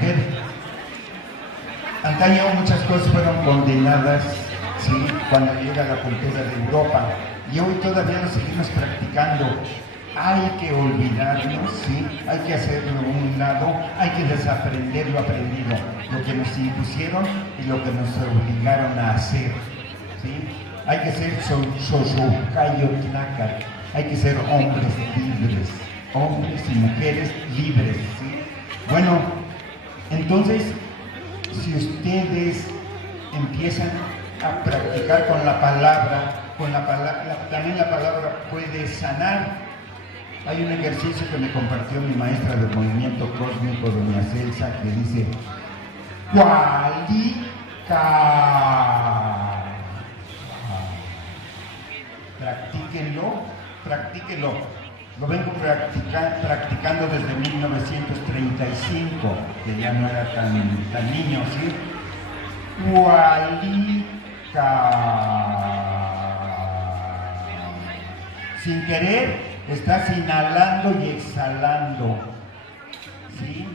mujer. Antaño muchas cosas fueron condenadas, ¿sí?, cuando llega la cultura de Europa, y hoy todavía lo seguimos practicando. Hay que olvidarnos, ¿sí?, hay que hacerlo a un lado, hay que desaprender lo aprendido, lo que nos impusieron y lo que nos obligaron a hacer, ¿sí? Hay que ser xoxocayotlaca, hay que ser hombres libres, hombres y mujeres libres, ¿sí? Bueno, entonces, si ustedes empiezan a practicar con la palabra, también la palabra puede sanar. Hay un ejercicio que me compartió mi maestra del movimiento cósmico, doña Celsa, que dice Cualica. Practíquenlo. Lo vengo practicando desde 1935, que ya no era tan niño, ¿sí? Cualica. Sin querer, estás inhalando y exhalando, ¿sí?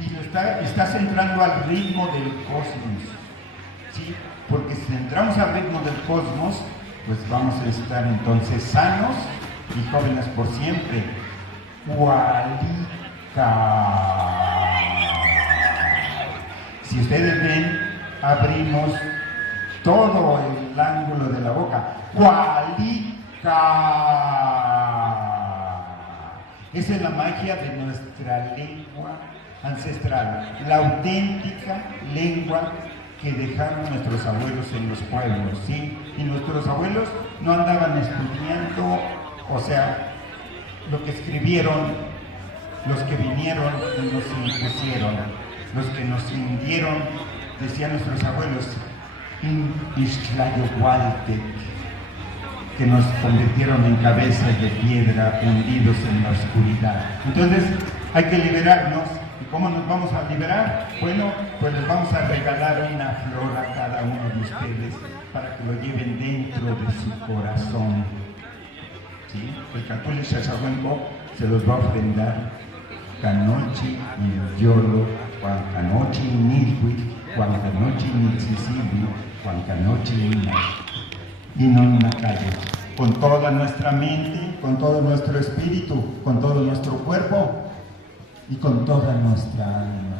Y estás entrando al ritmo del cosmos, ¿sí? Porque si entramos al ritmo del cosmos, pues vamos a estar entonces sanos y jóvenes por siempre. Cualica. Si ustedes ven, abrimos todo el ángulo de la boca. Cualica. Esa es la magia de nuestra lengua ancestral, la auténtica lengua que dejaron nuestros abuelos en los pueblos, ¿sí? Y nuestros abuelos no andaban estudiando, o sea, lo que escribieron, los que vinieron y nos impusieron, los que nos hundieron, decían nuestros abuelos, in Ixtlayohualtec, que nos convirtieron en cabezas de piedra hundidos en la oscuridad. Entonces hay que liberarnos. ¿Y cómo nos vamos a liberar? Bueno, pues les vamos a regalar una flor a cada uno de ustedes para que lo lleven dentro de su corazón, ¿sí? El Cacule Xaxahuenco se los va a ofrendar Canochi y Yolo, Juan Canochi y Nilhuit, Juan Canochi y Nitsisibi, Juan Canochi y Nonnacayo, con toda nuestra mente, con todo nuestro espíritu, con todo nuestro cuerpo y con toda nuestra alma.